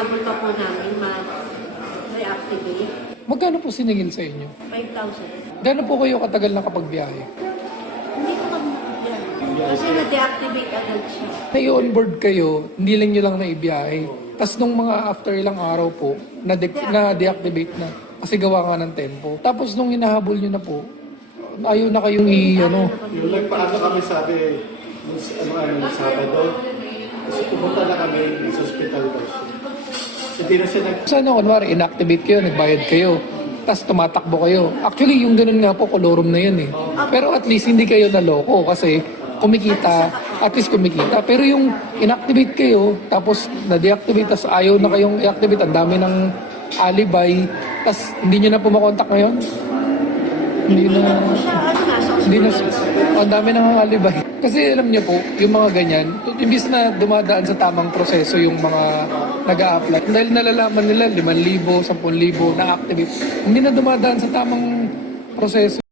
hinahabol pa po namin ma-reactivate. Magkano po siningil sa inyo? 5,000. Gano'n po kayo katagal nakapagbiyahe? Hindi ko kami yan. Kasi na-deactivate agad siya. Na-on-board kayo, hindi lang nyo lang naibiyahe. Tapos nung mga after ilang araw po, na-deactivate na. Kasi gawa nga ng tempo. Tapos nung hinahabol nyo na po, ayaw na kayong Yung nagpaano kami sabi, Sabado, kasi pumunta na kami sa hospital daw siya. Hindi na siya Sana kunwari, inactivate kayo, nagbayad kayo. Tapos tumatakbo kayo. Actually, yung ganun nga po, kolorum na yun eh. Pero at least hindi kayo naloko kasi kumikita, at least kumikita. Pero yung inactivate kayo, tapos na-deactivate, tapos ayaw na kayong i-activate, ang dami ng alibay, tapos hindi nyo na po makontak ngayon? Hindi na. Hindi na. Ang dami ng alibay. Kasi alam niyo po, yung mga ganyan, imbis na dumadaan sa tamang proseso yung mga nag-a-apply, dahil nalalaman nila 5,000, 10,000 na-activate, hindi na dumadaan sa tamang proseso.